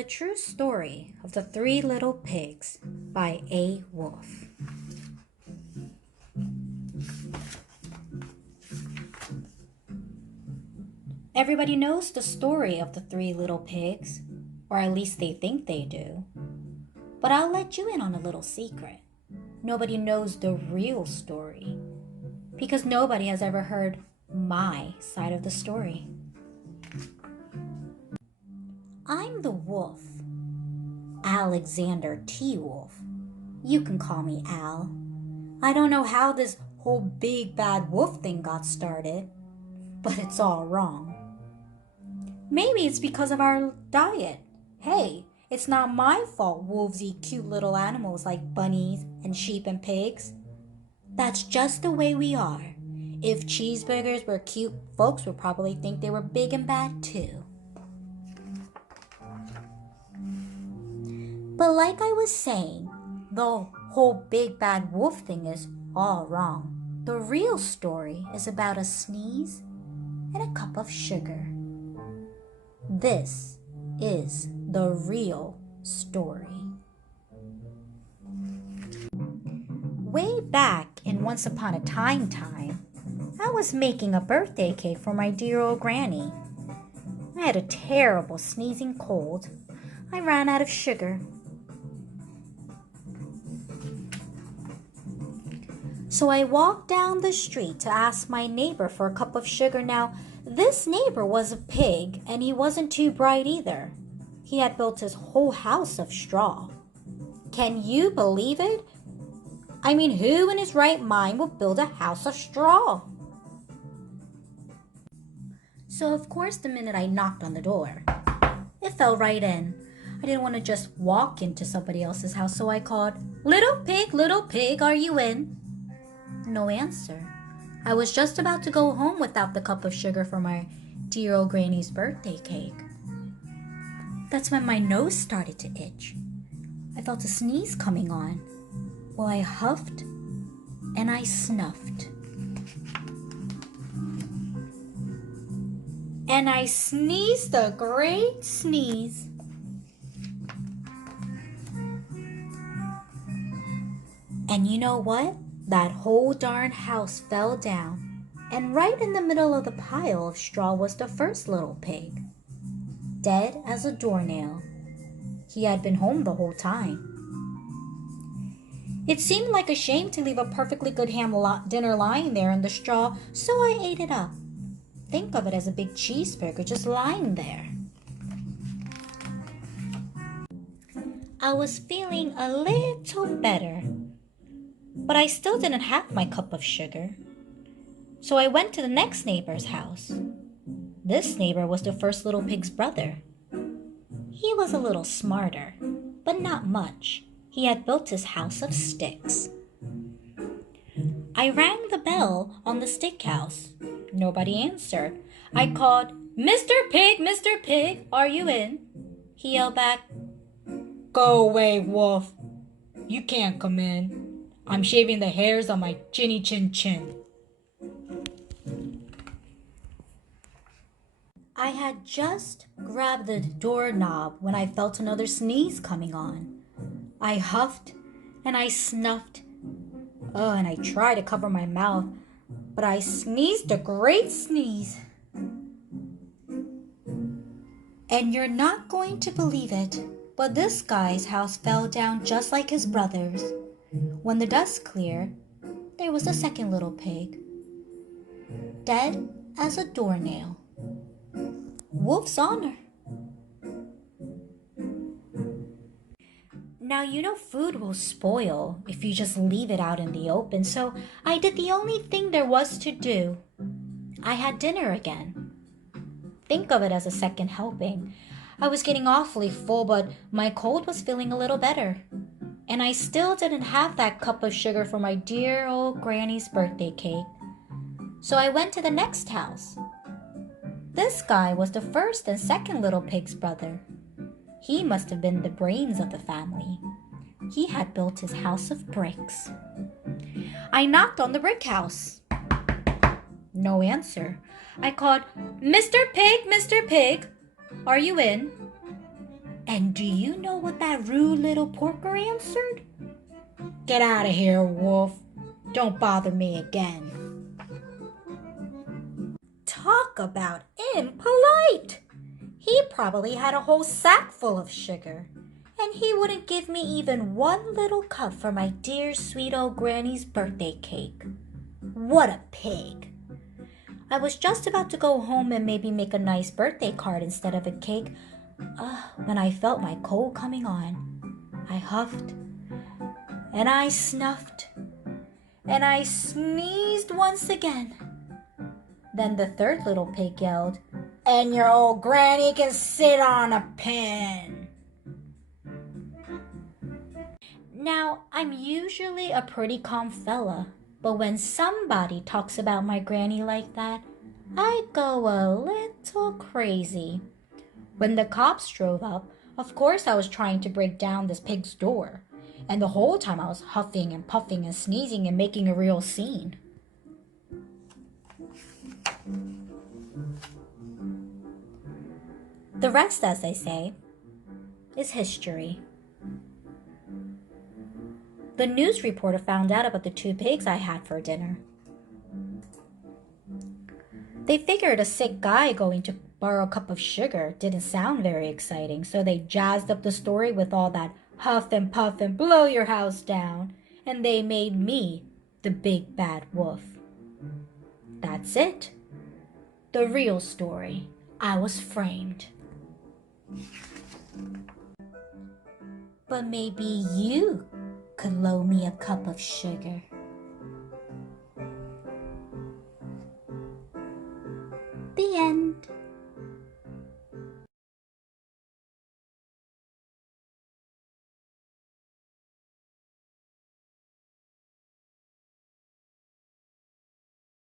The True Story of the Three Little Pigs by A. Wolf. Everybody knows the story of the three little pigs, or at least they think they do. But I'll let you in on a little secret. Nobody knows the real story, because nobody has ever heard my side of the story. I'm the wolf, Alexander T. Wolf. You can call me Al. I don't know how this whole big bad wolf thing got started, but it's all wrong. Maybe it's because of our diet. Hey, it's not my fault wolves eat cute little animals like bunnies and sheep and pigs. That's just the way we are. If cheeseburgers were cute, folks would probably think they were big and bad too. But like I was saying, the whole big bad wolf thing is all wrong. The real story is about a sneeze and a cup of sugar. This is the real story. Way back in Once Upon a Time, I was making a birthday cake for my dear old granny. I had a terrible sneezing cold. I ran out of sugar. So I walked down the street to ask my neighbor for a cup of sugar. Now, this neighbor was a pig, and he wasn't too bright either. He had built his whole house of straw. Can you believe it? I mean, who in his right mind would build a house of straw? So, of course, the minute I knocked on the door, it fell right in. I didn't want to just walk into somebody else's house, so I called, little pig, are you in?" No answer. I was just about to go home without the cup of sugar for my dear old granny's birthday cake. That's when my nose started to itch. I felt a sneeze coming on. Well, I huffed and I snuffed. And I sneezed a great sneeze. And you know what? That whole darn house fell down, and right in the middle of the pile of straw was the first little pig, dead as a doornail. He had been home the whole time. It seemed like a shame to leave a perfectly good ham dinner lying there in the straw, so I ate it up. Think of it as a big cheeseburger just lying there. I was feeling a little better, but I still didn't have my cup of sugar. So I went to the next neighbor's house. This neighbor was the first little pig's brother. He was a little smarter, but not much. He had built his house of sticks. I rang the bell on the stick house. Nobody answered. I called, Mr. Pig, are you in?" He yelled back, "Go away, wolf. You can't come in. I'm shaving the hairs on my chinny chin chin." I had just grabbed the doorknob when I felt another sneeze coming on. I huffed and I snuffed. And I tried to cover my mouth, but I sneezed a great sneeze. And you're not going to believe it, but this guy's house fell down just like his brother's. When the dust cleared, there was a second little pig, dead as a doornail. Wolf's honor. Now, you know food will spoil if you just leave it out in the open, so I did the only thing there was to do. I had dinner again. Think of it as a second helping. I was getting awfully full, but my cold was feeling a little better. And I still didn't have that cup of sugar for my dear old granny's birthday cake. So I went to the next house. This guy was the first and second little pig's brother. He must have been the brains of the family. He had built his house of bricks. I knocked on the brick house. No answer. I called, Mr. Pig, are you in?" And do you know what that rude little porker answered? Get out of here, wolf. Don't bother me again. Talk about impolite! He probably had a whole sack full of sugar, and he wouldn't give me even one little cup for my dear sweet old granny's birthday cake. What a pig! I was just about to go home and maybe make a nice birthday card instead of a cake when I felt my cold coming on. I huffed, and I snuffed, and I sneezed once again. Then the third little pig yelled, "And your old granny can sit on a pin." Now, I'm usually a pretty calm fella, but when somebody talks about my granny like that, I go a little crazy. When the cops drove up, of course I was trying to break down this pig's door, and the whole time I was huffing and puffing and sneezing and making a real scene. The rest, as they say, is history. The news reporter found out about the 2 pigs I had for dinner. They figured a sick guy going to borrow a cup of sugar didn't sound very exciting, so they jazzed up the story with all that huff and puff and blow your house down, and they made me the big bad wolf. That's it. The real story. I was framed. But maybe you could loan me a cup of sugar.